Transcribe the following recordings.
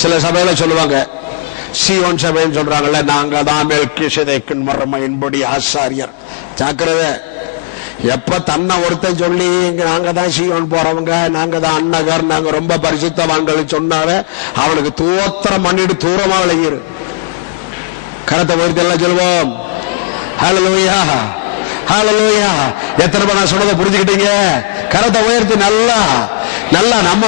சில சபையில சொல்லுவாங்க, சீயோன் சபைன்னு சொல்றாங்கல்ல, நாங்க தான் மெல்கிசேதேக்கின் மறுமையின்படி ஆசாரியர். ஜாக்கிரதை, எப்ப தன்னை ஒருத்தன் சொல்லி நாங்க தான் சீயோன் போறவங்க, நாங்க தான் அன்னகர், நாங்க ரொம்ப பரிசுத்தவான்கள் சொன்னாவே அவனுக்கு தூத்திரம் பண்ணிட்டு தூரமா விளையிரு. கரத்தை உயர்த்தி எல்லாம் சொல்லுவோம் ஹல்லேலூயா, ஹல்லேலூயா. எத்தனை பேர் நான் சொன்னதை புரிஞ்சுக்கிட்டீங்க? கரத்தை உயர்த்தி நல்லா நல்லா நம்ம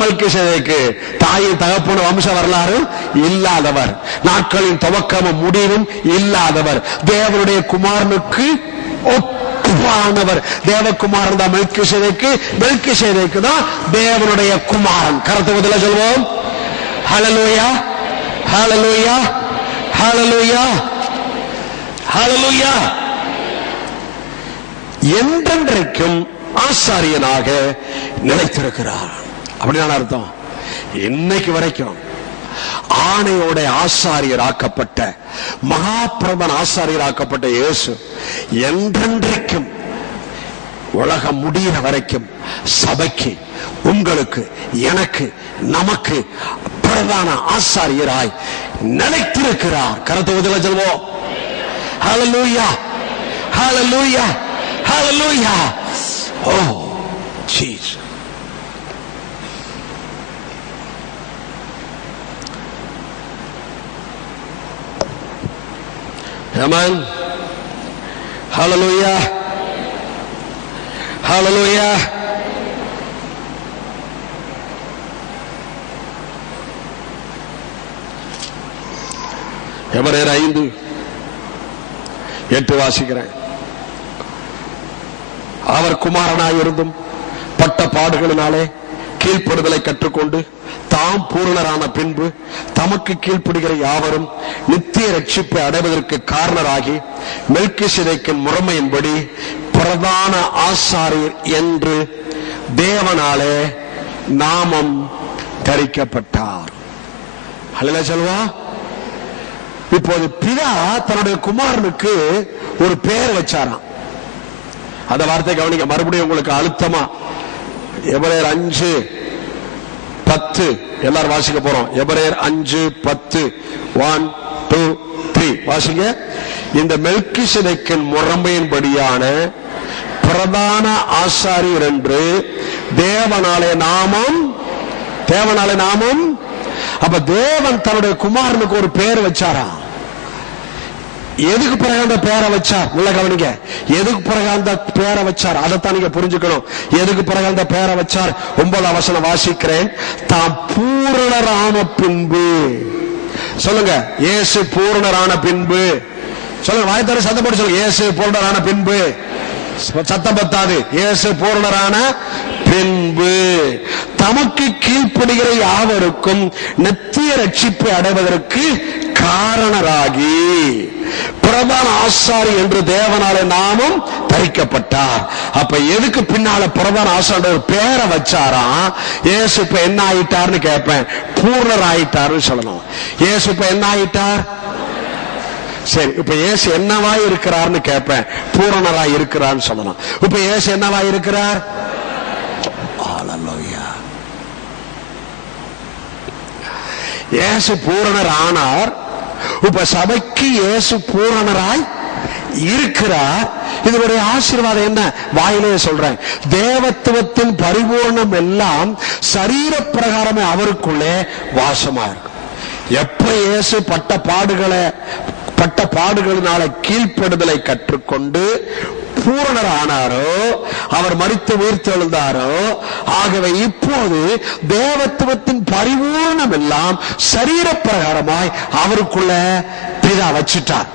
மெல்கிசேதேக்கு தாயின் தகப்பன வம்ச வரலாறு இல்லாதவர், நாட்களின் துவக்கமும் முடிவும் இல்லாதவர், தேவனுடைய குமாரனுக்கு ஒப்பானவர். தேவகுமாரன் தான் மெல்கிசேதேக்கு தான் தேவனுடைய குமாரன். கரத்தை முதல்ல சொல்வோம் ஹல்லேலூயா, ஹல்லேலூயா, ஹல்லேலூயா, ஹல்லேலூயா. என்றென்றைக்கும் ஆசாரியனாக நிலைத்திருக்கிறார். அப்படின்னா அர்த்தம், இன்னைக்கு வரைக்கும் ஆணையோட ஆசாரியராக்கப்பட்ட மகாபிரபன் ஆசாரியராக்கப்பட்ட இயேசு என்றென்றைக்கும் உலகம் முடிகிற வரைக்கும் சபைக்கு, உங்களுக்கு, எனக்கு, நமக்கு பிரதான ஆசாரியராய் நிலைத்திருக்கிறார். கரத்தை முதல்ல சொல்வோம் ஹல்லேலூயா, ஹல்லேலூயா, ஹல்லேலூயா. ஓ ஜீசஸ். Amen. Hallelujah. Hallelujah. எபிரேயர் 5:8 வாசிக்கிறேன். அவர் குமாரனாயிருந்தும் பட்ட பாடுகளினாலே கீழ்ப்படுதலை கற்றுக்கொண்டு தாம் பூரணரான பின்பு தமக்கு கீழ்ப்படுகிற யாவரும் நித்திய ரட்சிப்பை அடைவதற்கு காரணராகி மெல்கிசேதேக்கின் முறைமையின்படி பிரதான ஆசாரியர் என்று தேவனாலே நாமம் தரிக்கப்பட்டார். ஹல்லேலூயா சொல்வா. இப்போது பிதா தன்னுடைய குமாரனுக்கு ஒரு பெயர் வச்சாராம். அந்த வார்த்தை கவனிக்க, மறுபடியும் உங்களுக்கு அழுத்தமா. எபிரேயர் 5:10 எல்லாரும் வாசிக்க போறோம். எபிரேயர் 5:10 1 2 3 வாசிங்க. இந்த மெல்கிசேதேக்கின் முறைமையின்படியான பிரதான ஆசாரியர் என்று தேவனாலே நாமம். அப்ப தேவன் தன்னுடைய குமாரனுக்கு ஒரு பெயர் வச்சாரா? எதுக்கு பிறகு அந்த பேரை வச்சார்? உள்ள கவனிங்க, எதுக்கு பிறகு அந்த பேரை வச்சார்? அதைத்தான் நீங்க புரிஞ்சுக்கணும். எதுக்கு பிறகு அந்த பேரை வச்சார்? 9 வசனம் வாசிக்கிறேன். தாம் பூரணரான பின்பு. சொல்லுங்க, இயேசு பூரணரான பின்பு. சொல்லுங்க, வாய்த்தாரு சத்தம் போட்டு சொல்லுங்க, இயேசு பூரணரான பின்பு. சத்தம் பத்தாது. இயேசு பூரணரான பின்பு தமக்கு கீழ்ப்படுகிற யாவருக்கும் நித்திய ரட்சிப்பை அடைவதற்கு காரணராகி பிரதான ஆசாரி என்று தேவனாலே நாமும் தரிக்கப்பட்டார். அப்ப எதுக்கு பின்னால பிரதான ஆசாரி ஒரு பேரை வச்சாரா? இயேசு இப்ப என்ன ஆயிட்டார்னு கேட்பேன். பூர்ணர் ஆயிட்டாருன்னு சொல்லணும். இயேசு இப்ப என்ன ஆயிட்டார்? சரி, இப்ப இயேசு என்னவாய் இருக்கிறார்னு கேட்பேன். பூரணராய் இருக்கிறார்னு சொல்லணும். இப்ப இயேசு என்னவாய் இருக்கிறார்? இயேசு பூரணர் ஆனார். இப்ப சபைக்கு இயேசு பூரணராய் இருக்கிறார். இதனுடைய ஆசீர்வாதம் என்ன? வாயிலே சொல்றேன். தேவத்துவத்தின் பரிபூர்ணம் எல்லாம் சரீர பிரகாரமே அவருக்குள்ளே வாசமா இருக்கும். எப்ப இயேசு பட்ட பாடுகளினால கீழ்ப்படுதலை கற்றுக்கொண்டு பூரணர் ஆனாரோ, அவர் மரித்து உயிர்த்தெழுந்தாரோ, ஆகவே இப்போது தேவத்துவத்தின் பரிபூர்ணம் எல்லாம் சரீர பிரகாரமாய் அவருக்குள்ள பிதா வச்சுட்டார்.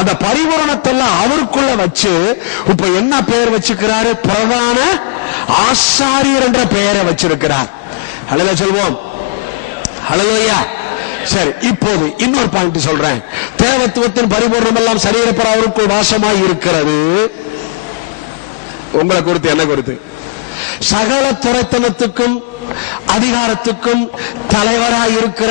அந்த பரிபூரணத்தெல்லாம் அவருக்குள்ள வச்சு இப்ப என்ன பெயர் வச்சுக்கிறாரு? பிரதான ஆசாரியர் என்ற பெயரை வச்சிருக்கிறார். ஹல்லேலூயா சொல்வோம். ஹல்லேலூயா. சரி, இப்போது இன்னொரு பாயிண்ட் சொல்றேன். தேவத்துவத்தின் பரிபூர்ணம் எல்லாம் சரீரப்பட அவருக்குள் வாசமாய் இருக்கிறது. உங்களை குறித்து, என்ன குறித்து? சகல துரைத்தனத்துக்கும் அதிகாரத்துக்கும் தலைவராய் இருக்கிற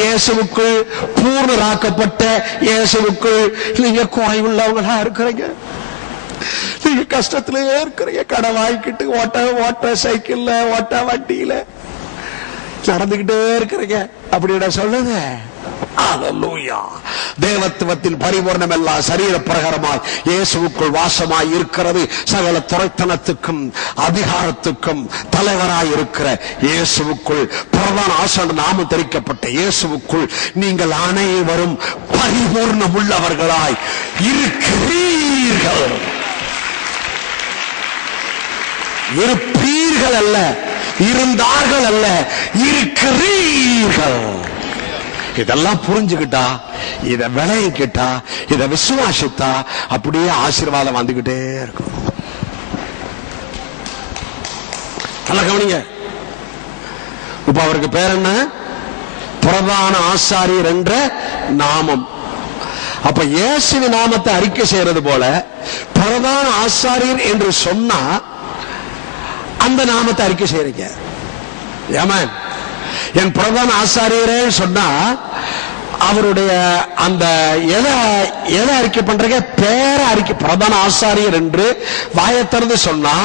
இயேசுவுக்குள், பூர்ணராக்கப்பட்ட இயேசுவுக்குள் நீங்க குறைவுள்ளவங்களா இருக்கிறீங்க. நீங்க கஷ்டத்திலே இருக்கிறீங்க, கடை வாங்கிக்கிட்டு ஓட்ட சைக்கிள்ல ஓட்ட வண்டியில நடந்துகிட்டே இருக்கிறீங்க அப்படின்னு சொல்லுங்க. தேவத்துவத்தின் பரிபூர்ணம் எல்லாம் சரீர பிரகாரமாய் இயேசுவுக்குள் வாசமாய் இருக்கிறது. சகல துரைத்தனத்துக்கும் அதிகாரத்துக்கும் தலைவராய் இருக்கிற இயேசுவுக்குள், பிரதான ஆசான நாமம் தரிக்கப்பட்ட இயேசுவுக்குள் நீங்கள் அனைவரும் பரிபூர்ணம் உள்ளவர்களாய் இருக்கிறீர்கள். இருப்பீர்கள் அல்ல, இருந்தார்கள் அல்ல, இருக்கிறீர்கள். இதெல்லாம் புரிஞ்சுக்கிட்டா, இத விளையிக்கிட்டா, இத விசுவாசித்தா அப்படியே ஆசீர்வாதம் வந்துகிட்டே இருக்கும். நல்லா கவனிங்க. இப்ப அவருக்கு பேர் என்ன? பிரதான ஆசாரியர் என்ற நாமம். அப்ப இயேசுவின் நாமத்தை அறிக்கை செய்யறது போல பிரதான ஆசாரியர் என்று சொன்னா அந்த நாமத்தை அறிக்கை செய்யறீங்க. ஆமென். என் பிரதான ஆசாரியரே சொன்னா அவருடைய அந்த எதை அறிக்கை பண்றீங்க? பேரை அறிக்கை. பிரதான ஆசாரியர் என்று வாயத்திறந்து சொன்னா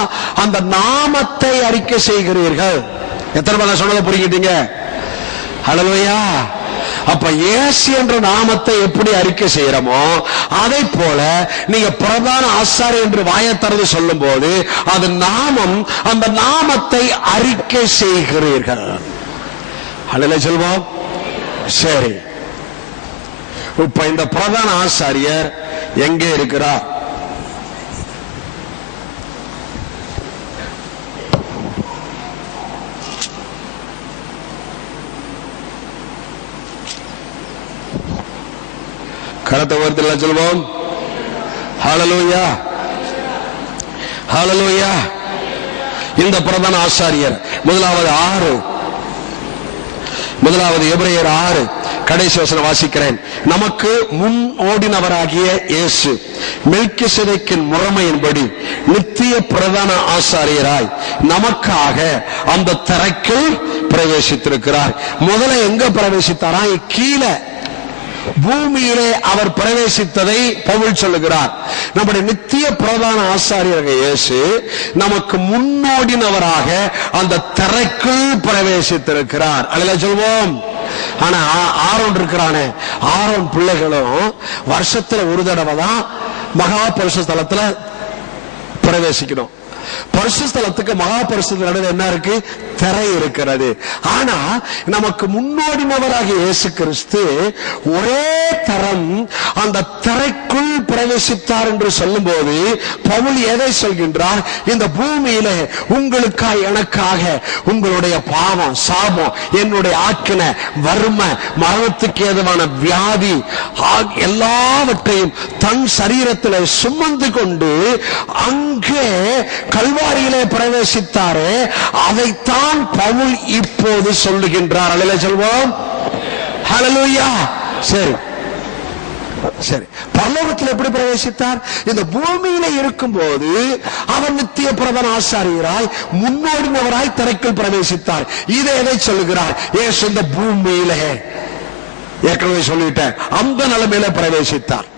அந்த நாமத்தை அறிக்கை செய்கிறீர்கள். எத்தனை பேர் சொன்னதை புரிஞ்சுட்டீங்க? ஹல்லேலூயா. அப்ப இயேசு என்ற நாமத்தை எப்படி அறிக்கை செய்யறோமோ அதை போல நீங்க பிரதான ஆசாரியர் என்று வாயத்திறந்து சொல்லும் போது அது நாமம், அந்த நாமத்தை அறிக்கை செய்கிறீர்கள். அல்லேலூயா சொல்வோம். சரி, இப்ப இந்த பிரதான ஆசாரியர் எங்கே இருக்கிறார்? கரத்தை உயர்த்தி சொல்வோம். ஹல்லேலூயா, ஹல்லேலூயா. இந்த பிரதான ஆசாரியர் முதலாவது எபிரேயர் 6 கடைசி வசனம் வாசிக்கிறேன். நமக்கு முன் ஓடினவராகிய இயேசு மெல்கிசேதேக்கின் முறைமையின்படி நித்திய பிரதான ஆசாரியராய் நமக்காக அந்த தரைக்குள் பிரவேசித்திருக்கிறார். முதல்ல எங்க பிரவேசித்தாரா? கீழே பூமியிலே அவர் பிரவேசித்ததை பவுல் சொல்லுகிறார். நம்முடைய நித்திய பிரதான ஆசாரியராக இயேசு நமக்கு முன்னோடினவராக அந்த தரைக்குள் பிரவேசித்திருக்கிறார். அல்லேலூயா சொல்வோம். ஆனா ஆரோன் இருக்கிறானே, ஆரோன் பிள்ளைகளும் வருஷத்துல ஒரு தடவை தான் மகா பரிசுத்த ஸ்தலத்துல பிரவேசிக்கணும். பரிசுத்த ஸ்தலத்துக்கு மகா பரிசுத்த நடுவில் என்ன இருக்கு? திரை இருக்கிறது. ஆனா நமக்கு முன்னோடினவராக இயேசு கிறிஸ்து ஒரே தரம் அந்த திரைக்குள் பிரவேசித்தார் என்று சொல்லும் போது பவுல் எதை சொல்கின்றார்? இந்த பூமியில உங்களுக்காக எனக்காக உங்களுடைய பாவம், சாபம், என்னுடைய ஆக்கின, வறுமை, மரணத்துக்கு ஏதுவான வியாதி எல்லாவற்றையும் தன் சரீரத்தில் சுமந்து கொண்டு அங்கே கல்வாரியிலே பிரவேசித்தாரே, அதைத்தான் பவுல் இப்போது சொல்லுகின்றார். அல்லேலூயா சொல்வோம். ஹல்லேலூயா. சரி சரி, பரலோகத்தில் எப்படி பிரவேசித்தார்? இந்த பூமியில இருக்கும் போது அவர் நித்திய பிரதான ஆசாரியராய் முன்னோடினவராய் தரைக்குள் பிரவேசித்தார். இதை எதை சொல்லுகிறார்? இயேசு இந்த பூமியில ஏற்கனவே சொல்லிட்டேன், அந்த நிலைமையில பிரவேசித்தார்.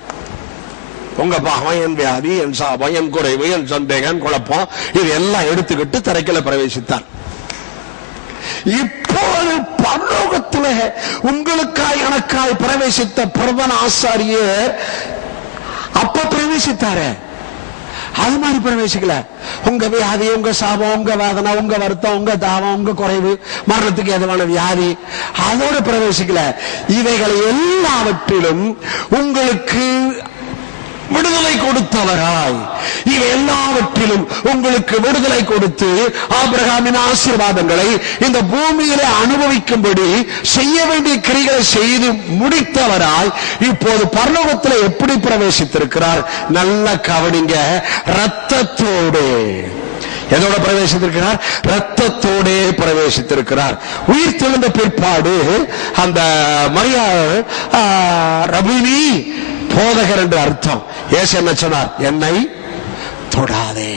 உங்க பாவம், என் வியாதி, என் சாபம், என் குறைவு, என் சந்தேகம், குழப்பம், இது எல்லாம் எடுத்துக்கிட்டு தரைக்குள்ள பிரவேசித்தார். இப்போது பரலோகத்திலே உங்களுக்காய் எனக்காய் பிரவேசித்த பிரதான ஆசாரியர் அப்ப பிரவேசித்தாரே, அது மாதிரி பிரவேசிக்கல. உங்க வியாதி, உங்க சாபம், உங்க வேதனை, உங்க வருத்தம், உங்க தாபம், உங்க குறைவு, மரணத்துக்கு ஏதுவான வியாதி, அதோடு பிரவேசிக்கல. இவைகளை எல்லாவற்றிலும் உங்களுக்கு விடுதலை கொடுத்தவராய், இவை எல்லாவற்றிலும் உங்களுக்கு விடுதலை கொடுத்து ஆபிரகாமின் ஆசீர்வாதங்களை இந்த பூமியிலே அனுபவிக்கும்படி செய்ய வேண்டிய கிரிகளை செய்து முடித்தவராய் இப்போது பரலோகத்தில் எப்படி பிரவேசித்திருக்கிறார்? நல்ல கவனிங்க. இரத்தத்தோடு. எதோட பிரவேசித்திருக்கிறார்? இரத்தத்தோடே பிரவேசித்திருக்கிறார். உயிர் தெழுந்த பிற்பாடு அந்த மரியா ரபுனி, போதகர் என்று அர்த்தம். இயேசு என்ன சொன்னார்? என்னை தொடாதே.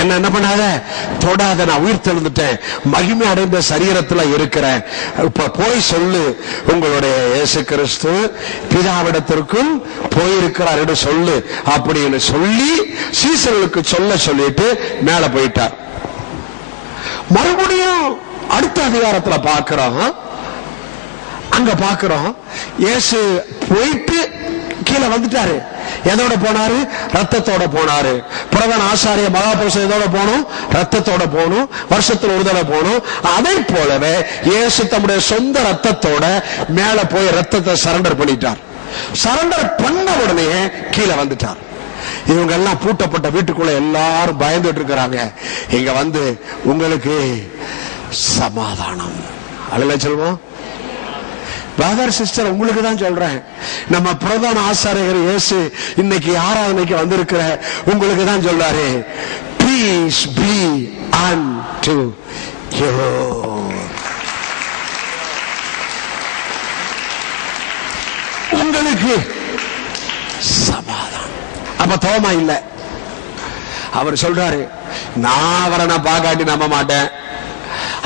என்ன பண்ணாத, தொடாத, நான் உயிர் தெழுந்துட்டேன், மகிமை அடைந்த சரீரத்துல இருக்கிறேன், இப்ப போய் சொல்லு உங்களுடைய இயேசு கிறிஸ்து பிதாவிடத்திற்கும் போயிருக்கிறார் என்று சொல்லு அப்படின்னு சொல்லி சீசர்களுக்கு சொல்லிட்டு மேல போயிட்டார். மறுபடியும் அடுத்த அதிகாரத்துல பார்க்கிறோம், அங்க பார்க்கிறோம் இயேசு போயிட்டு கீழே வந்துட்டாரு. எதோட போனாரு? ரத்தத்தோட போனாரு. பிரதான ஆசாரிய மகாபுருஷன் எதோட போகணும்? ரத்தத்தோட போகணும். வருஷத்துல ஒரு தடவை போகணும். அதே போலவே இயேசு தம்முடைய சொந்த ரத்தத்தோட மேல போய் ரத்தத்தை சரண்டர் பண்ணிட்டார். சரண்டர் பண்ண உடனே கீழே வந்துட்டார். இவங்க எல்லாம் பூட்டப்பட்ட வீட்டுக்குள்ள எல்லாரும் பயந்துட்டு இருக்கிறாங்க. இங்க வந்து உங்களுக்கு சமாதானம். அல்லேலூயா சொல்வோம். பிரதர் சிஸ்டர், உங்களுக்கு தான் சொல்றேன், நம்ம பிரதான ஆசாரியர் இயேசு இன்னைக்கு ஆராதனைக்கு வந்திருக்கிற உங்களுக்கு தான் சொல்றாரு, பீஸ் பி unto you. உங்களுக்கு சமாதானம். அப்ப தோமா இல்ல, அவர் சொல்றாரு, நான் அவரை நான் பாக்காட்டி நம்ப மாட்டேன்,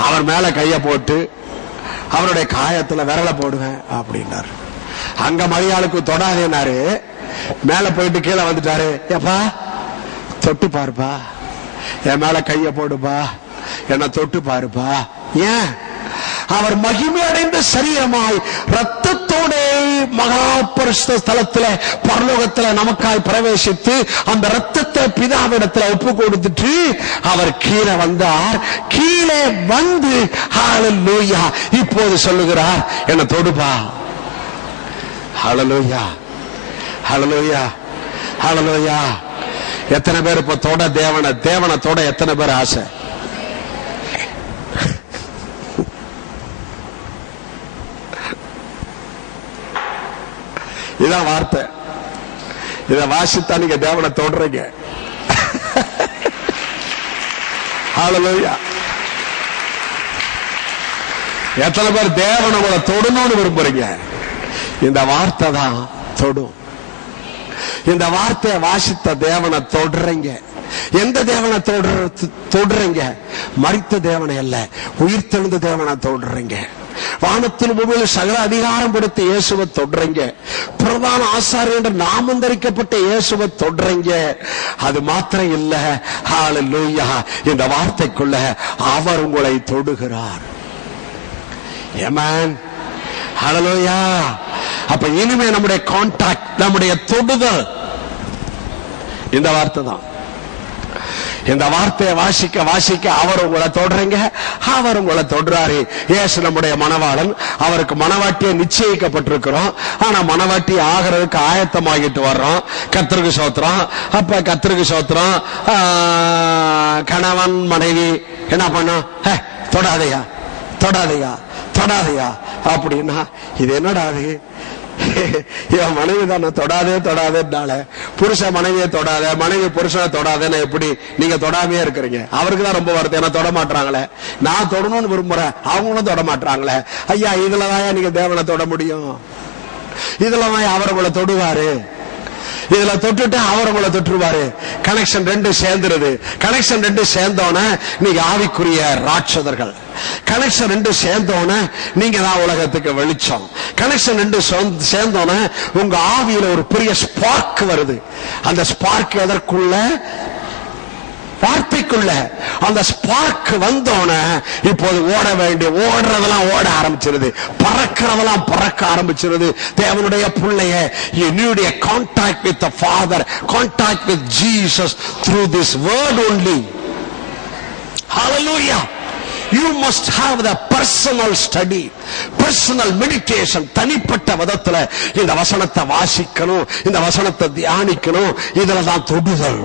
அவர் மேல கைய போட்டு அவருடைய காயத்துல விரல போடுவேன் அப்படின்னாரு. அங்க மரியாளுக்கு தொடாதேனாரு, மேல போயிட்டு கீழே வந்துட்டாரு. ஏப்பா தொட்டு பாருப்பா, என் மேல கைய போடுப்பா, என்ன தொட்டு பாருப்பா. ஏன்? அவர் மகிமை அடைந்த சரீரமாய் ரத்தத்தோட மகா பரிசுத்த ஸ்தலத்துல பரலோகத்துல நமக்காய் பிரவேசித்து அந்த ரத்தத்தை பிதாவிடத்துல ஒப்பு கொடுத்துட்டு அவர் கீழே வந்தார். கீழே வந்து ஹல்லேலூயா இப்போது சொல்லுகிறார், என்ன தொடுப்பா. ஹல்லேலூயா, ஹல்லேலூயா, ஹல்லேலூயா. எத்தனை பேர் இப்ப தொட தேவனை தொட எத்தனை பேர் ஆசை? இதான் வார்த்தை. இத வாசித்தா நீங்க தேவனை தொடுறீங்க. ஹல்லேலூயா. எத்தனை பேர் தேவனை உங்களை தொடணும்னு விரும்புறீங்க? இந்த வார்த்தை தான் தொடும். இந்த வார்த்தையை வாசித்த தேவனை தொடுறீங்க. எந்த தேவனை தொடுறீங்க? மரித்த தேவனை அல்ல, உயிர் தெழுந்த தேவனை தொடுறீங்க. வானத்தில் பூமியில் சகல அதிகாரம் கொடுத்த இயேசுவை தொடுறீங்க. பிரதான ஆசாரியர் என்ற நாமம் தரிக்கப்பட்ட இயேசுவை தொடுறீங்க. அது மாத்திரம் இல்ல, ஹல்லேலூயா, இந்த வார்த்தைக்குள்ள அவர் உங்களை தொடுகிறார். ஆமென், ஹல்லேலூயா. அப்ப இனிமே நம்முடைய கான்டாக்ட், நம்முடைய தொடுதல் இந்த வார்த்தை தான். இந்த வார்த்தையை வாசிக்க வாசிக்க அவர் உங்களை தொடுறீங்க, அவர் உங்களை தொடுறாரு. இயேசு நம்முடைய மணவாளன், அவருக்கு மணவாட்டியை நிச்சயிக்கப்பட்டிருக்கிறோம். ஆனா மணவாட்டி ஆகிறதுக்கு ஆயத்தமாகிட்டு வர்றோம். கர்த்தருக்கு ஸ்தோத்திரம். அப்ப கர்த்தருக்கு ஸ்தோத்திரம். கணவன் மனைவி என்ன பண்ணும்? தொடாதையா தொடாதையா தொடாதையா அப்படின்னா இது என்னடா? அது இவன் மனைவி தானே தொடாதே தொடாதேனால புருஷன் மனைவியை தொடாத, மனைவி புருஷனை தொடாதேன்னு எப்படி நீங்க தொடாமையே இருக்கிறீங்க? அவருக்கு தான் ரொம்ப வருது, ஏன்னா தொட மாட்டாங்களே. நான் தொடணும்னு விரும்புறேன், அவங்களும் தொட மாட்டாங்களே. ஐயா, இதுலதான் நீங்க தேவனை தொட முடியும். இதுலதான் அவர் உங்களை தொடுவாரு. இதுல தொட்டுட்டு அவர் உங்களை தொட்டுருவாரு. கனெக்ஷன் ரெண்டு சேர்ந்துருது. கனெக்ஷன் ரெண்டு சேர்ந்தோன நீங்க ஆவிக்குரிய ராட்சதர்கள். கனெக்ஷன் ரெண்டு சேர்ந்தோன நீங்க தான் உலகத்துக்கு வெளிச்சம். கனெக்ஷன் ரெண்டு சேர்ந்தோன உங்க ஆவியில ஒரு பெரிய ஸ்பார்க் வருது. அந்த ஸ்பார்க் எதற்குள்ள? வார்த்தைக்குள்ள. அந்த ஸ்பார்க் வந்தோன இப்போது ஓடுறதெல்லாம் ஓட ஆரம்பிச்சிருது, பறக்கிறதெல்லாம் பறக்க ஆரம்பிச்சிருது. தேவனுடைய பிள்ளைய, you need a contact with the Father, contact with Jesus through this word only. Hallelujah. You must have the personal study, personal meditation. தனிப்பட்ட விதத்துல இந்த வசனத்தை வாசிக்கணும், இந்த வசனத்தை தியானிக்கணும். இதுல தான் தொடுதல்.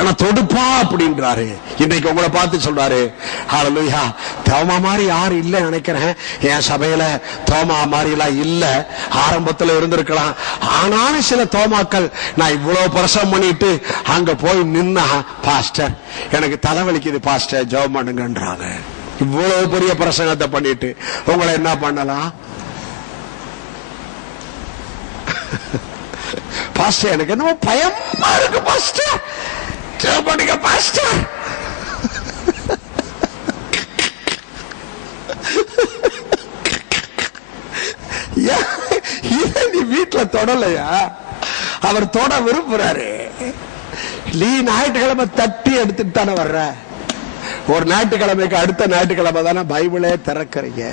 ஏன்னா தொடுப்பா அப்படின்றாரு. இன்னைக்கு உங்களை பார்த்து சொல்றாரு, ஹல்லேலூயா, தோமா மாதிரி யாரும் இல்ல நினைக்கிறேன். என் சபையில தோமா மாதிரி எல்லாம் இல்ல. ஆரம்பத்துல இருந்திருக்கலாம். ஆனாலும் சில தோமாக்கள் நான் இவ்வளவு பிரசவம் பண்ணிட்டு அங்க போய் நின்னா, பாஸ்டர் எனக்கு தலைவலிக்குது பாஸ்டர் ஜெபம் பண்ணுங்கன்றாங்க. இவ்வளவு பெரிய பிரசங்கத்தை பண்ணிட்டு உங்களை என்ன பண்ணலாம்? பாஸ்டர் எனக்கு என்னமோ பயமா இருக்கு பாஸ்டர், ஜெபம் பண்ணுங்க பாஸ்டர். நீ வீட்டுல தொடலையா? அவர் தொட விரும்புறாரு. நீ ஞாயிற்றுக்கிழமை தட்டி எடுத்துட்டு தானே வர்ற. ஒரு ஞாயிற்றுக்கிழமைக்கு அடுத்த ஞாயிற்றுக்கிழமை தானே பைபிளே திறக்கிறீங்க.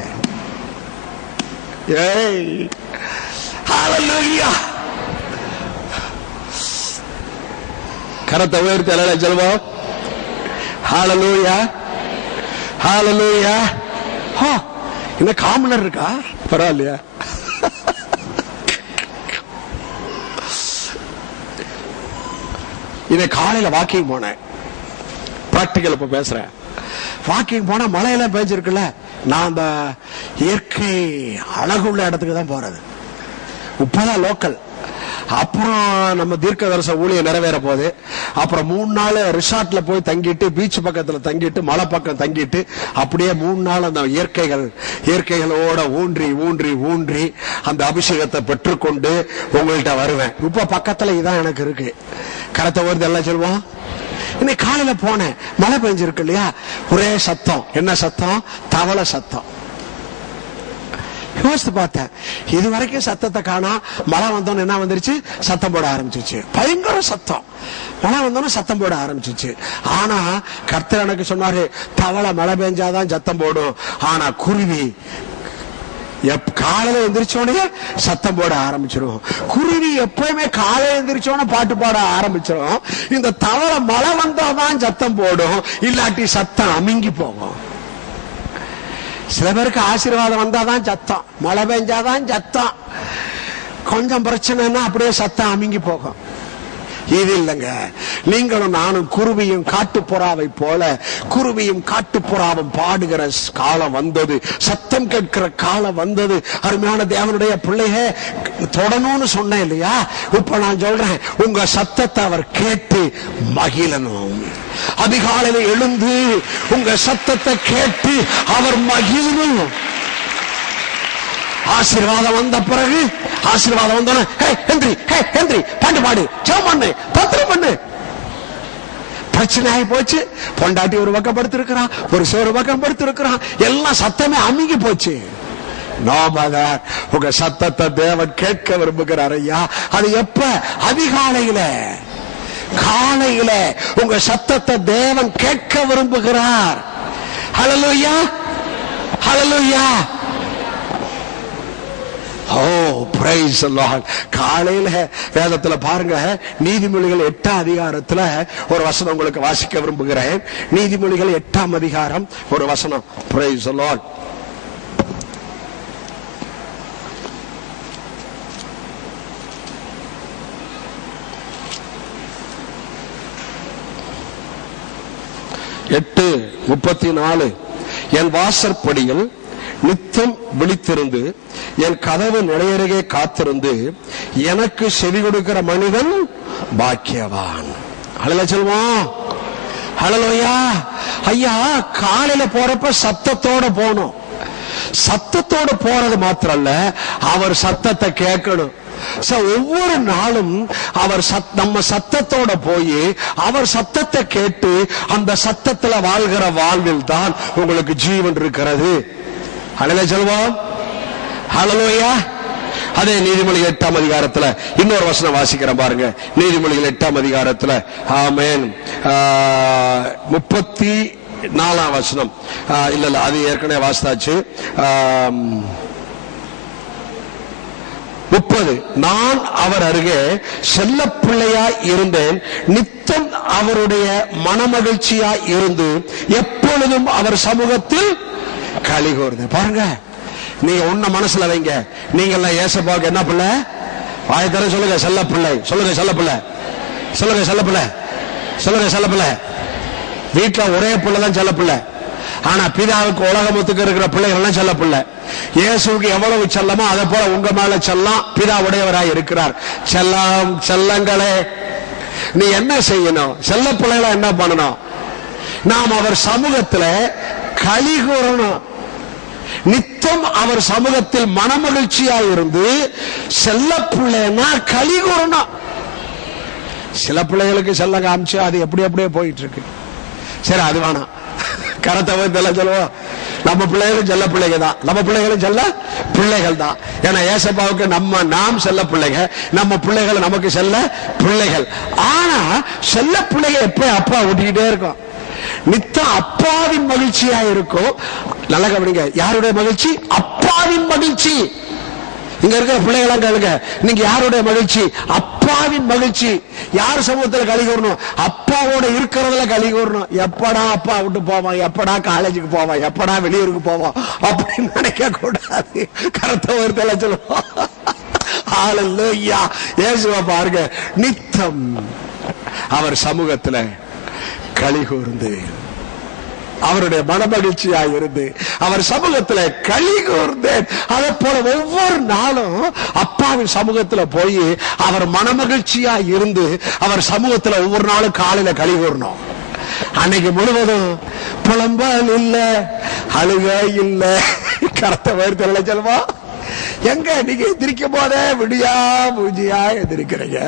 ஏய் ஹல்லேலூயா. கரத்தை உயர்த்தி அல்லேலூயா சொல்வோம். ஹல்லேலூயா ஹல்லேலூயா. என்ன காமனர் இருக்கா? பரவாயில்லையா? இதை காலையில வாக்கிங் போனேன். பிராக்டிக்கல் இப்ப பேசுறேன். வாக்கிங் போனா மழையெல்லாம் பேஞ்சிருக்குல்ல, நான் அந்த இயற்கை அழகுள்ள இடத்துக்கு தான் போறது. இப்பதான் லோக்கல். அப்புறம் நம்ம தீர்க்கதரிசன ஊழியம் நிறைவேற போகுது. அப்புறம் 3 நாள் ரிசார்ட்ல போய் தங்கிட்டு, பீச் பக்கத்துல தங்கிட்டு, மலை பக்கம் தங்கிட்டு, அப்படியே 3 நாள் அந்த இயற்கைகளோட ஊன்றி ஊன்றி ஊன்றி அந்த அபிஷேகத்தை பெற்றுக்கொண்டு உங்கள்கிட்ட வருவேன். இப்ப பக்கத்துல இதான் எனக்கு இருக்கு. கரத்தை வருது எல்லாம் சொல்லுவோம். இன்னைக்கு காலையில போனேன், மழை பெஞ்சிருக்கு இல்லையா, ஒரே சத்தம். என்ன சத்தம்? தவளை சத்தம். யோசித்து பார்த்தேன், இது வரைக்கும் சத்தத்தை காணா. மழை வந்தோன்னு என்ன வந்துருச்சு? சத்தம் போட ஆரம்பிச்சிச்சு. பயங்கர சத்தம். மழை வந்தோன்னு சத்தம் போட ஆரம்பிச்சிச்சு. ஆனா கர்த்தர் எனக்கு சொன்னாரு, தவளை மழை பெஞ்சாதான் சத்தம் போடும், ஆனா குருவி காலையில எந்திரிச்சோடனே சத்தம் போட ஆரம்பிச்சிடும். குருவி எப்பவுமே காலையில எந்திரிச்சோட பாட்டு பாட ஆரம்பிச்சிடும். இந்த தவளை மழை வந்தாதான் சத்தம் போடும், இல்லாட்டி சத்தம் அமுங்கி போகும். சில பேருக்கு ஆசீர்வாதம் வந்தாதான் சத்தம், மழை பெஞ்சாதான் சத்தம், கொஞ்சம் பிரச்சனைன்னா அப்படியே சத்தம் அமுங்கி போகும். இது இல்லைங்க. நீங்களும் நானும் குருவியும் காட்டுப்புறாவை போல, குருவியும் காட்டுப்புறாவும் பாடுகிற காலம் வந்தது, சத்தம் கேட்கிற காலம் வந்தது. அருமையான தேவனுடைய பிள்ளையே, தொடணும்னு சொன்னேன் இல்லையா? இப்ப நான் சொல்றேன், உங்க சத்தத்தை அவர் கேட்டு மகிழணும். அதிகாலையில் எழுந்து உங்க சத்தத்தை கேட்டு அவர் மகிழணும். ஆசீர்வாதம் வந்த பிறகு, ஆசீர்வாதம் வந்தோன்னு பாட்டு பாடு, ஜெபம் பண்ணு, பத்திரம் பண்ணு. பிரச்சனை ஆகி போச்சு. பொண்டாட்டி ஒரு பக்கம் படுத்திருக்கிறான், ஒரு சோறு பக்கம் படுத்திருக்கிறான், எல்லாம் சத்தமே அமுங்கி போச்சு. உங்க சத்தத்தை தேவன் கேட்க விரும்புகிறார் ஐயா. அது எப்ப? அதிகாலையில, காலையில உங்க சத்தத்தை தேவன் கேட்க விரும்புகிறார். Hallelujah hallelujah. Praise the Lord. காலையில வேதத்துல பாருங்க, நீதிமொழிகள் 8ஆம் அதிகாரத்துல ஒரு வசனம் உங்களுக்கு வாசிக்க விரும்புகிறேன். நீதிமொழிகள் 8ஆம் அதிகாரம் ஒரு வசனம். Price the Lord. எட்டு 34. என் வாசற்படியில் நித்தம் விழித்திருந்து, என் கதவு நிலையருகே காத்திருந்து எனக்கு செவி கொடுக்கிற மனிதன் பாக்கியவான். ஹல்லேலூயா சொல்வோம். ஹல்லேலூயா. ஐயா, காலையில போறப்ப சத்தத்தோட போகணும். சத்தத்தோட போறது மாத்திரம் அல்ல, அவர் சத்தத்தை கேட்கணும். ஒவ்வொரு நாளும் அவர் நம்ம சத்தத்தோட போய் அவர் சத்தத்தை கேட்டு அந்த சத்தத்துல வாழ்கிற வாழ்வில் தான் உங்களுக்கு ஜீவன் இருக்கிறது. ஹல்லேலூயா சொல்வோம். ஹல்லேலூயா. அதே நீதிமொழிகள் 8ஆம் அதிகாரத்துல இன்னொரு வசனம் வாசிக்கிறேன் பாருங்க. நீதிமொழிகள் 8ஆம் அதிகாரத்துல ஆமென் 34ஆம் வசனம். இல்ல அது ஏற்கனவே வாசித்தாச்சு. 30. நான் அவர் அருகே செல்ல பிள்ளையாய் இருந்தேன், நித்தம் அவருடைய மனமகிழ்ச்சியாய் இருந்து எப்பொழுதும் அவர் சமூகத்தில் களி கூர்ந்தேன். பாருங்க, நீங்க ஒன்ன மனசுல வைங்க. நீங்க எல்லாம் ஏசப்பாவுக்கு என்ன பிள்ளை? வாயத்தர சொல்லுங்க, செல்ல பிள்ளை. சொல்லுங்க செல்ல பிள்ளை. சொல்லுங்க செல்ல பிள்ளை. சொல்லுங்க செல்ல பிள்ளை. வீட்டுல ஒரே பிள்ளை தான் செல்ல பிள்ளை. ஆனா பிதாவுக்கு உலகமத்துக்கு இருக்கிற பிள்ளைகள் எல்லாம் செல்ல பிள்ளை. இயேசுவுக்கு எவ்வளவு செல்லமோ அதை போல உங்க மேல செல்லம் பிதா உடையவராய் இருக்கிறார். செல்லம் செல்லங்களே, நீ என்ன செய்யணும்? செல்ல பிள்ளைகளை என்ன பண்ணணும்? நாம் அவர் சமூகத்துல களி கூறணும். நித்தம் அவர் சமூகத்தில் மனமகிழ்ச்சியா இருந்து செல்ல பிள்ளைனா களி கூறணும். சில பிள்ளைகளுக்கு செல்ல காமிச்சு அது எப்படி அப்படியே போயிட்டு இருக்கு. சரி, அது வேணாம். கரத்தை சொல்லுவோம், நம்ம பிள்ளைகளும் செல்ல பிள்ளைங்க தான், நம்ம பிள்ளைகளும் செல்ல பிள்ளைகள் தான். ஏன்னா ஏசப்பாவுக்கு நாம் செல்ல பிள்ளைங்க, நம்ம பிள்ளைகள் நமக்கு செல்ல பிள்ளைகள். ஆனா செல்ல பிள்ளைங்க எப்ப அப்பா ஊட்டிக்கிட்டே இருக்கும், நித்தம் அப்பாவின் மகிழ்ச்சியா இருக்கும். நல்ல கவனிங்க, யாருடைய மகிழ்ச்சி? அப்பாவின் மகிழ்ச்சி. இங்க இருக்கிற பிள்ளைகள் கேளுங்க, நீங்க யாருடைய மகிழ்ச்சி? அப்பாவின் மகிழ்ச்சி. யார் சமூகத்துல களி கூறணும்? அப்பாவோட இருக்கிறதுல களி கூறணும். எப்படா அப்பா விட்டு போவான், எப்படா காலேஜுக்கு போவான், எப்படா வெளியூருக்கு போவான் அப்படின்னு நினைக்க கூடாது. கருத்தை ஒருத்தல சொல்லுவோம். ஹல்லேலூயா. இயேசுவை பாருங்க, நித்தம் அவர் சமூகத்துல களி கூர்ந்து அவருடைய மனமகிழ்ச்சியா இருந்து அவர் சமூகத்துல களி கூர்ந்தேன். அதை போல ஒவ்வொரு நாளும் அப்பாவின் சமூகத்துல போய் அவர் மனமகிழ்ச்சியா இருந்து அவர் சமூகத்துல ஒவ்வொரு நாளும் காலையில களி கூறணும். அன்னைக்கு முழுவதும் புலம்பல் இல்ல, அழுக இல்ல. கருத்தை வேறு சொல்வா, எங்க நீங்க எதிரிக்கும் போதே விடியா பூஜையா எதிர்க்கிறீங்க.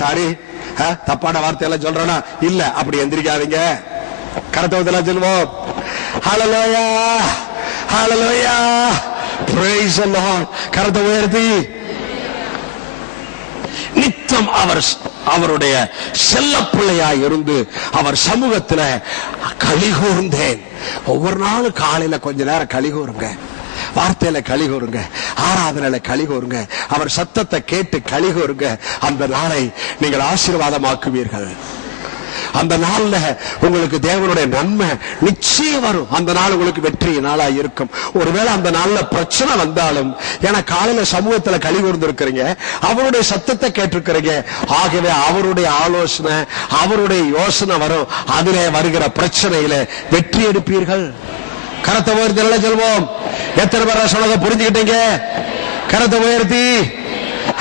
சாரி, தப்பான வார்த்தையெல்லாம் சொல்றேன்னா இல்ல, அப்படி எந்திரிக்காதீங்க. கரத்தை சொல்வோம். ஹல்லேலூயா, ஹல்லேலூயா, பிரைஸ் தி லார்ட். கரத்தை உயர்த்தி நித்தம் அவருடைய செல்ல பிள்ளையா இருந்து அவர் சமூகத்துல களி கூர்ந்தேன். ஒவ்வொரு நாளும் காலையில கொஞ்ச நேரம் களி கூறுங்க, வார்த்தையில களி கூறுங்க, ஆராதனையில களி கூறுங்க, அவர் சத்தத்தை கேட்டு களி கூறுங்க. அந்த நாளை நீங்கள் ஆசீர்வாதமாக்குவீர்கள். அந்த நாள்ல உங்களுக்கு தேவனுடைய நன்மை நிச்சயம் வரும். அந்த நாள் உங்களுக்கு வெற்றி நாளா இருக்கும். ஒருவேளை அந்த நாள்ல பிரச்சனை வந்தாலும், ஏன்னா காலையில சமூகத்துல களி கூர்ந்திருக்கிறீங்க, அவருடைய சத்தத்தை கேட்டிருக்கிறீங்க, ஆகவே அவருடைய ஆலோசனை அவருடைய யோசனை வரும். அதிலே வருகிற பிரச்சனையில வெற்றி எடுப்பீர்கள். கரத்தை உயர்த்தி சொல்வோம். எத்தனை பேர் சொன்னதை புரிஞ்சுக்கிட்டீங்க? கரத்தை உயர்த்தி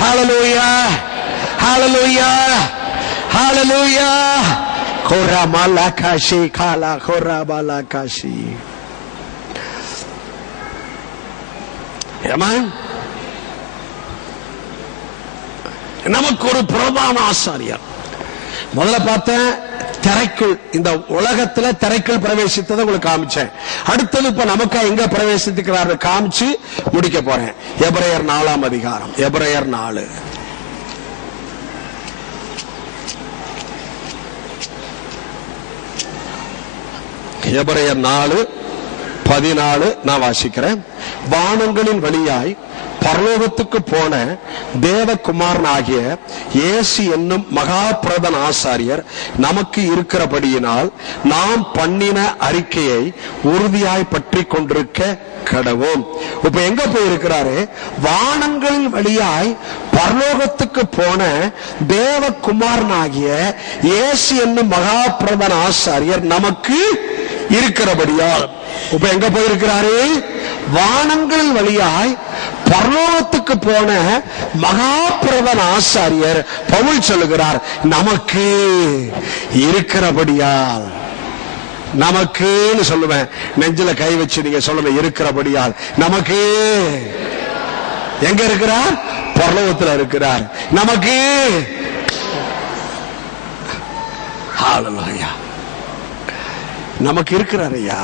ஹல்லேலூயா, ஹல்லேலூயா, ஹல்லேலூயா. கோரா மலகாஷி காலா கோரா மலகாஷி. நமக்கு ஒரு பிரதான ஆசாரியர். முதல்ல பார்த்தேன் திரைக்குள், இந்த உலகத்துல திரைக்குள் பிரவேசித்ததை உங்களுக்கு காமிச்சேன். அடுத்தது இப்ப நமக்கு எங்க பிரவேசித்துக்கிறாரு காமிச்சு முடிக்க போறேன். எபிரேயர் 4ஆம் அதிகாரம், எபிரேயர் 4. எபிரேயர் 4:14 நான் வாசிக்கிறேன். வானங்களின் வழியாய் பரலோகத்துக்கு போன தேவகுமாரன் ஆகிய இயேசு என்னும் மகா பிரதான ஆசாரியர் நமக்கு இருக்கிறபடியினால் நாம் பண்ணின அறிக்கையை உறுதியாய் பற்றி கொண்டிருக்க கடவோம். இப்ப எங்க போயிருக்கிறாரு? வானங்களின் வழியாய் பரலோகத்துக்கு போன தேவகுமாரன் ஆகிய இயேசு என்னும் மகா பிரதான ஆசாரியர் நமக்கு இருக்கிறபடியால். இப்ப எங்க போயிருக்கிறாரு? வானங்களின் வழியாய் பரலோகத்துக்கு போன மகா பிரதான ஆசாரியர் பவுல் சொல்லுகிறார், நமக்கு இருக்கிறபடியால். நமக்குன்னு சொல்லுவேன், நெஞ்சில கை வச்சு நீங்க சொல்லுவேன், இருக்கிறபடியால். நமக்கு எங்க இருக்கிறார்? பரலோகத்தில் இருக்கிறார். நமக்கு ஹல்லேலூயா, நமக்கு இருக்கிறார் ஐயா.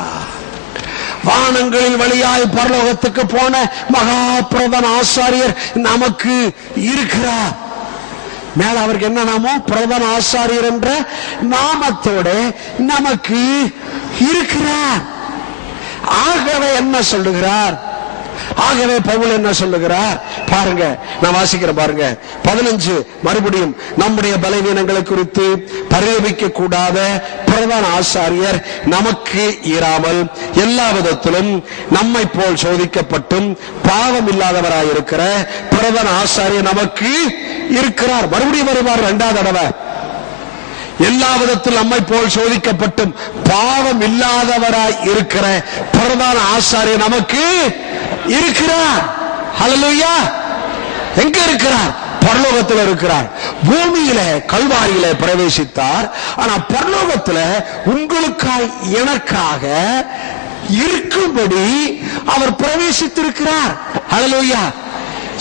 வானங்களின் வழியாய் பரலோகத்துக்கு போன மகா பிரதான ஆசாரியர் நமக்கு இருக்கிறார். மேல அவருக்கு என்ன நாமம்? பிரதான ஆசாரியர் என்ற நாமத்தோட நமக்கு இருக்கிறார். ஆகவே என்ன சொல்லுகிறார்? ஆகவே பவுல் என்ன சொல்லுகிறார் பாருங்க, நான் வாசிக்கிறேன் பாருங்க. 15 மறுபடியும், நம்முடைய பலவீனங்களை குறித்து பரிதபிக்க கூடாத பிரதான ஆசாரியர் நமக்கு இராமல் எல்லா விதத்திலும் நம்மை போல் சோதிக்கப்பட்டும் பாவம் இல்லாதவராயிருக்கிற பிரதான ஆசாரியர் நமக்கு இருக்கிறார். மறுபடியும் வருவார் 2வது தடவை. எல்லா விதத்தில் நம்மை போல் சோதிக்கப்பட்டும் பாவம் இல்லாதவராய் இருக்கிற பிரதான ஆசாரியர் நமக்கு இருக்கிறார். ஹல்லேலூயா. எங்க இருக்கிறார்? பரலோகத்தில் இருக்கிறார். பூமியில கல்வாரியில பிரவேசித்தார். ஆனா பரலோகத்தில் உங்களுக்காய் எனக்காக இருக்கும்படி அவர் பிரவேசித்திருக்கிறார். ஹல்லேலூயா.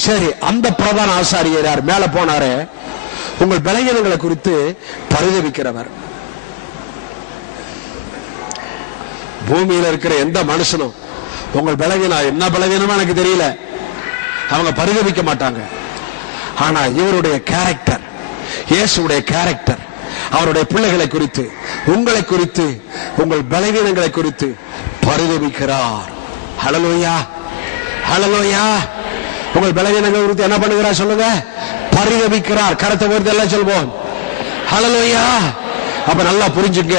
சரி, அந்த பிரதான ஆசாரியர் யார்? மேல போனாரு, உங்கள் பலவீனங்களை குறித்து பரிதபிக்கிறவர். பூமியில இருக்கிற எந்த மனுஷனும் உங்கள் பலவீனம் என்ன பலவீனமா எனக்கு தெரியல, அவங்க பரிதபிக்க மாட்டாங்க. ஆனா இவருடைய கேரக்டர், இயேசுடைய கேரக்டர், அவருடைய பிள்ளைகளை குறித்து, உங்களை குறித்து, உங்கள் பலவீனங்களை குறித்து பரிதபிக்கிறார். ஹல்லேலூயா, ஹல்லேலூயா. உங்கள் பலவீனங்களை குறித்து என்ன பண்ணுகிறார் சொல்லுங்க? பரிதபிக்கிறார். கருத்தை வருது எல்லாம் சொல்வோம். ஹல்லேலூயா. அப்ப நல்லா புரிஞ்சுங்க,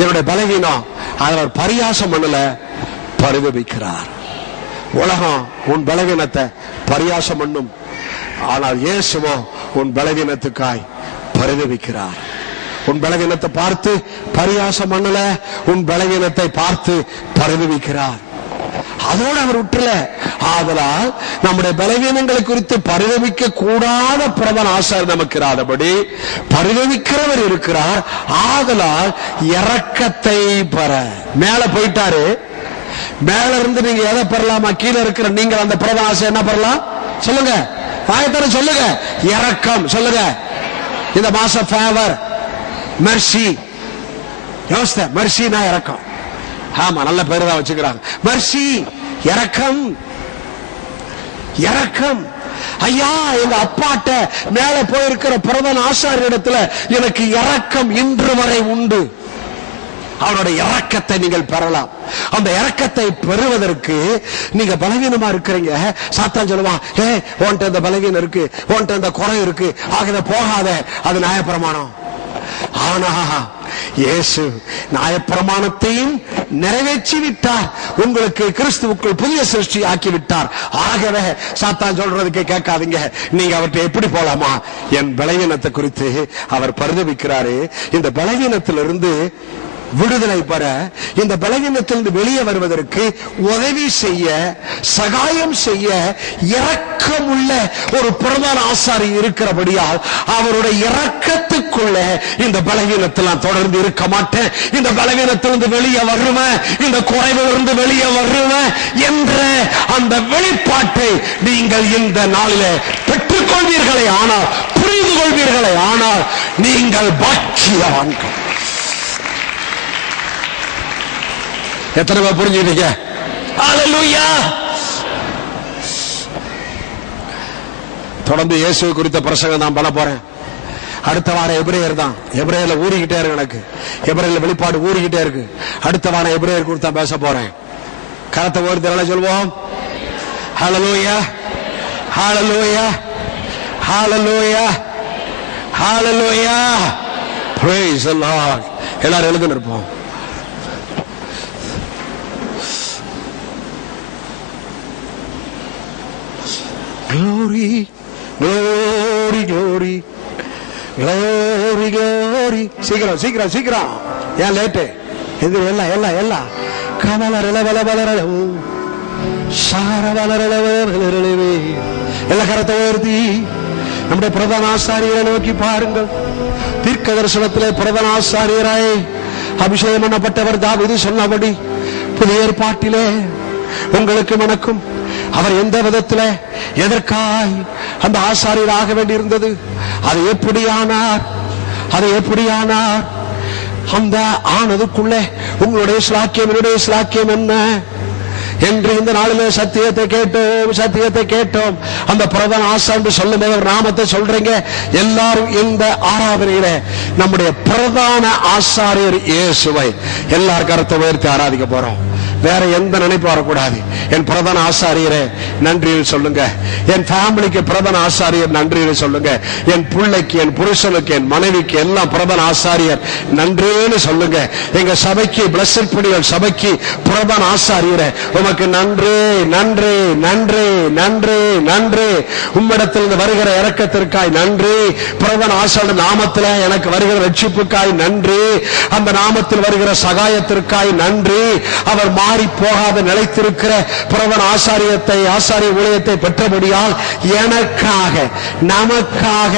என்னுடைய பலவீனம் அவர் பரியாசம் பண்ணல, பரிதபிக்கிறார். உலகம் உன் பலவீனத்தை பரியாசம் பண்ணும், ஆனால் இயேசுவோ உன் பலவீனத்துக்காய் பரிதபிக்கிறார். உன் பலவீனத்தை பார்த்து பரியாசம் பண்ணல, உன் பலவீனத்தை பார்த்து பரிதபிக்கிறார். அதோடு அவர் விட்டுல. ஆதலால் நம்முடைய பலவீனங்களை குறித்து பரிதபிக்க கூடாத பிரதான ஆசாரியர் நமக்கு இராதபடி பரிதபிக்கிறவர் இருக்கிறார். ஆதலால் இரக்கத்தை பெற மேல போயிட்டாரு. மேல இருந்து நீங்க எதை பெறலாமா? கீழே இருக்கிற நீங்கள் அந்த பிரதான ஆசாரியர் என்ன பெறலாம் சொல்லுங்க? வாயத்தர சொல்லுங்க. இரக்கம் சொல்லுங்க. இந்த மாசம் ஃபேவர், மெர்சி. யோசித்த மெர்சினா இரக்கம். ஆமா, நல்ல பேரு தான் வச்சுக்கிறாங்க. மெர்சி, இரக்கம், இரக்கம். ஐயா, எங்க அப்பாட்ட மேல போயிருக்கிற பிரதான ஆசாரியரிடத்துல எனக்கு இரக்கம் இன்று வரை உண்டு. அவருடைய இரக்கத்தை நீங்கள் பெறலாம். அந்த இரக்கத்தை பெறுவதற்கு நீங்க பலவீனமா இருக்கிறீங்க. சாத்தான் சொல்லுவான், உன்கிட்ட இந்த பலவீனம் இருக்கு, உன்கிட்ட இந்த குறை இருக்கு, ஆகிய போகாத, அது நியாயப்பிரமாணம். ஆனா இயேசு நியாயப்பிரமாணத்தையும் நிறைவேற்றி விட்டார். உங்களுக்கு கிறிஸ்துவுக்குள் புதிய சிருஷ்டி ஆக்கி விட்டார். ஆகவே சாத்தான் சொல்றதுக்கு கேட்காதீங்க. நீங்க அவர்கிட்ட எப்படி போலாமா? என் பலவீனத்தை குறித்து அவர் பரிதபிக்கிறாரு. இந்த பலவீனத்திலிருந்து விடுதலை பெற, இந்த பலவீனத்திலிருந்து வெளியே வருவதற்கு உதவி செய்ய, சகாயம் செய்ய இரக்கமுள்ள ஒரு பிரதான ஆசாரி இருக்கிறபடியால் அவருடைய இரக்கத்துக்குள்ள இந்த பலவீனத்தில் நான் தொடர்ந்து இருக்க மாட்டேன், இந்த பலவீனத்திலிருந்து வெளியே வருவேன், இந்த குறைவிலிருந்து வெளியே வருவேன் என்ற அந்த வெளிப்பாட்டை நீங்கள் இந்த நாளிலே பெற்றுக்கொள்வீர்களே ஆனால், புரிந்து கொள்வீர்களே ஆனால் நீங்கள் பாக்கியவான்கள். எத்தனை பேர் புரிஞ்சுக்கிட்டீங்க? ஹல்லேலூயா. தொடர்ந்து இயேசு குறித்த பிரசங்கம் நான் பண்ண போறேன். அடுத்த வாரம் எபிரேயர் தான். எபிரேயர்ல ஊறிக்கிட்டே இருக்கு. எனக்கு எபிரேயர்ல வெளிப்பாடு ஊறிக்கிட்டே இருக்கு. அடுத்த வாரம் எபிரேயர் குறித்து தான் பேச போறேன். கரத்தை ஓர்த்து சொல்வோம். ஹல்லேலூயா, ஹல்லேலூயா, ஹல்லேலூயா, ஹல்லேலூயா. Praise the Lord. எல்லாரும் எழுந்து நிற்போம். Glory, glory, glory, glory, glory. சீக்கிரம் சீக்கிரம் சீக்கிரம். ஏன் லேட்டு? இது எல்லாம் எல்லாம் எல்லாம் கமலரல வலவலரல சாரவலரலவே. எல்லா கரத்தை உயர்த்தி நம்முடைய பிரதான ஆசாரியரை நோக்கி பாருங்கள். தீர்க்க தரிசனத்திலே பிரதான ஆசாரியராய் அபிஷேகம் பண்ணப்பட்டவர் தாவீது சொன்னபடி புதிய ஏற்பாட்டிலே உங்களுக்கும் எனக்கும் அவர் எந்த விதத்துல எதற்காய் அந்த ஆசாரியர் ஆக வேண்டியிருந்தது, அது எப்படியானார், அது எப்படியானார், அந்த ஆனதுக்குள்ளே உங்களுடைய ஸ்லாக்கியம் என்னுடைய ஸ்லாக்கியம் என்ன என்று இந்த நாளிலே சத்தியத்தை கேட்டோம், சத்தியத்தை கேட்டோம். அந்த பிரதான ஆசாரியர் சொல்லும் போது ஒரு நாமத்தை சொல்றீங்க. எல்லாரும் இந்த ஆராதனையில நம்முடைய பிரதான ஆசாரியர் இயேசுவை எல்லார் கருத்தை உயர்த்தி ஆராதிக்க போறோம். வேற எந்த நினைப்பு வரக்கூடாது. என் பிரதான ஆசாரியரே நன்றின்னு சொல்லுங்க. என் ஃபேமிலிக்கு பிரதான ஆசாரியர் நன்றின்னு சொல்லுங்க. என் பிள்ளைக்கு, என் புருஷனுக்கு, என் மனைவிக்கு எல்லாம் பிரதான ஆசாரியர் நன்றின்னு சொல்லுங்க. எங்க சபைக்கு, பிளஸட் புனிதர் சபைக்கு பிரதான ஆசாரியரே உமக்கு நன்றி, நன்றி, நன்றி, நன்றி, நன்றி. உம்மிடத்திலிருந்து வருகிற இரக்கத்திற்காய் நன்றி. பிரதான ஆசாரியர் நாமத்தில் எனக்கு வருகிற ரட்சிப்புக்காய் நன்றி. அந்த நாமத்தில் வருகிற சகாயத்திற்காய் நன்றி. அவர் மாறி போகாத நிலைத்திருக்கிற பிரதான ஆசாரிய ஊழியத்தை பெற்றபடியால் எனக்காக நமக்காக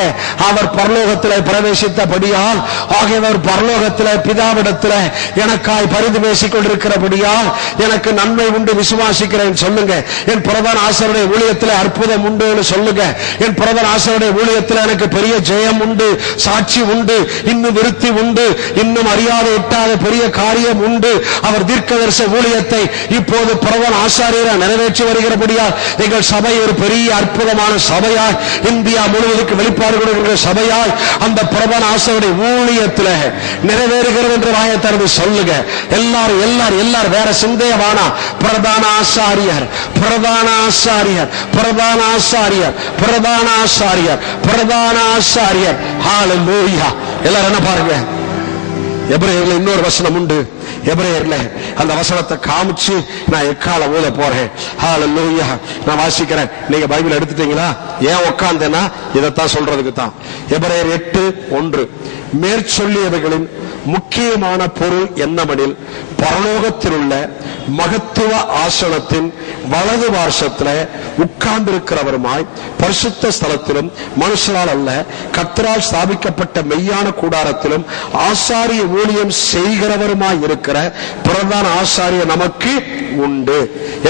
அவர் பரலோகத்தில் பிரவேசித்தபடியால் ஆகியவர் பரலோகத்தில் பிதாவிடத்தில் எனக்காய் பரிந்து பேசிக் கொண்டிருக்கிறபடியால் எனக்கு நன்மை உண்டு விசுவாசிக்கிறேன் சொல்லுங்க. என் பிரதான ஆசாரிய ஊழியத்தில் அற்புதம் உண்டு சொல்லுங்க. என் பிரதான ஆசாரிய ஊழியத்தில் எனக்கு பெரிய ஜெயம் உண்டு, சாட்சி உண்டு, இன்னும் விருத்தி உண்டு, இன்னும் அறியாத எட்டாத பெரிய காரியம் உண்டு. அவர் தீர்க்கதரிசன ஊழியத்தை இப்போது பிரதான ஆசாரியரை நிறைவேற்றி வருகிறபடியால் எங்கள் சபை ஒரு பெரிய அற்புதமான சபையாய் இந்தியா முழுவதுக்கு வெளிப்பாடு கொடுக்கிற சபையாய் அந்த பிரதான ஆசாரிய ஊழியத்தில் நிறைவேறுகிறது என்று வாயை திறந்து சொல்லுங்க. எல்லாரும் எல்லாரும் எல்லாரும் வேற சிந்தைய வானா. பிரதான ஆசாரியர் பிரதான ஆசாரியர் பிரதான ஆசாரியர் பிரதான ஆசாரியர் பிரதான ஆசாரியர். ஹல்லேலூயா. எல்லாரும் என்ன பாருங்க, எபிரேயர்ல இன்னொரு வசனம் உண்டு. எபிரேயர்ல அந்த வசனத்தை காமிச்சு நான் எக்கால ஊத போறேன். ஹல்லேலூயா. நான் வாசிக்கிறேன். நீங்க பைபிள் எடுத்துட்டீங்களா? ஏன் உட்கார்ந்தேன்னா இதைத்தான் சொல்றதுக்கு தான். எபிரேயர் 8:1 மேற்சொல்லியவைகளின் முக்கியமான பொருள் என்னவெனில் பரலோகத்தில் உள்ள மகத்துவ ஆசனத்தின் வலது பார்சத்தில் உட்கார்ந்திருக்கிறவருமாய் பரிசுத்த ஸ்தலத்திலும் மனுஷரால் அல்ல கர்த்தரால் ஸ்தாபிக்கப்பட்ட மெய்யான கூடாரத்திலும் ஆசாரிய ஊழியம் செய்கிறவருமாய் இருக்கிற பிரதான ஆசாரியர் நமக்கு உண்டு.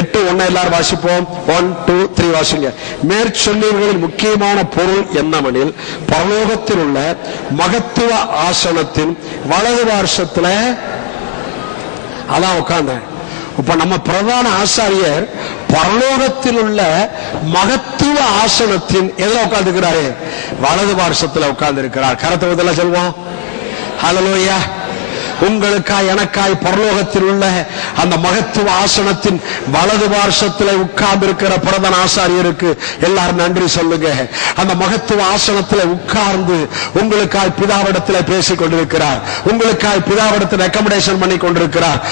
8:1 எல்லாரும் வாசிப்போம். 1 2 3 வாசிங்க. மேற்சொல்லியவர்களின் முக்கியமான பொருள் என்னவெனில் பரலோகத்தில் உள்ள மகத்துவ ஆசனத்தின் வலது பார்சத்தில் அதான் உட்கார்ந்தேன். இப்ப நம்ம பிரதான ஆசாரியர் பரலோகத்தில் உள்ள மகத்துவ ஆசனத்தின் எதில் உட்கார்ந்துக்கிறாரு? வலது பார்சத்தில் உட்கார்ந்து இருக்கிறார். கரத்தை முதல்ல சொல்வோம். ஹல்லேலூயா. உங்களுக்காய் எனக்காய் பரலோகத்தில் உள்ள அந்த மகத்துவ ஆசனத்தின் வலது பார்சத்தில் உட்கார்ந்து இருக்கிற பிரதான ஆசாரியருக்கு எல்லாரும் நன்றி சொல்லுங்க. அந்த மகத்துவ ஆசனத்தில் உட்கார்ந்து உங்களுக்காய் பிதாவிடத்தில் பேசிக் கொண்டிருக்கிறார். உங்களுக்காய் பிதாவிடத்தில் ரெக்கமெண்டேஷன் பண்ணி கொண்டிருக்கிறார்.